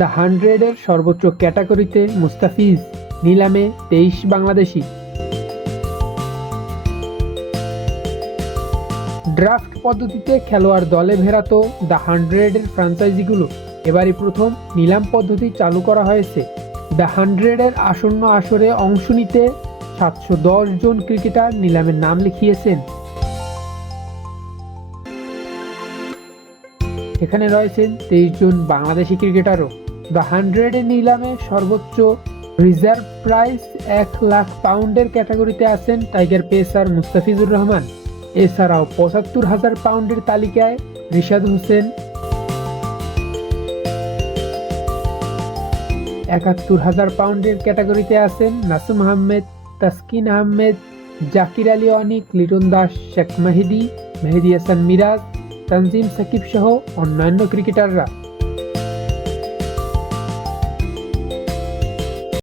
The 100-এর সর্বোচ্চ ক্যাটাগরিতে মুস্তাফিজ, নিলামে 23 বাংলাদেশি। ড্রাফট পদ্ধতিতে খেলোয়াড় দলে ভেড়াতো দ্য 100-এর ফ্র্যাঞ্চাইজিগুলো এবারই প্রথম নিলাম পদ্ধতি চালু করা হয়েছে। দ্য 100-এর আসন্ন আসরে অংশ নিতে 710 জন ক্রিকেটার নিলামের নাম লিখিয়েছেন। এখানে রয়েছেন 23 জন বাংলাদেশি ক্রিকেটারও। দ্য 100-এর নিলামে সর্বোচ্চ রিজার্ভ প্রাইস 1 লাখ পাউন্ডের ক্যাটাগরিতে আছেন টাইগার পেসার মুস্তাফিজুর রহমান। এছাড়াও 75,000 পাউন্ডের তালিকায় রিশাদ হোসেন, 71,000 পাউন্ডের ক্যাটাগরিতে আছেন নাসুম আহমেদ, তাসকিন আহমেদ, জাকির আলী অনিক, লিটন দাস, শেখ মেহেদী হাসান মিরাজ, তানজিম সাকিব সহ অন্যান্য ক্রিকেটাররা।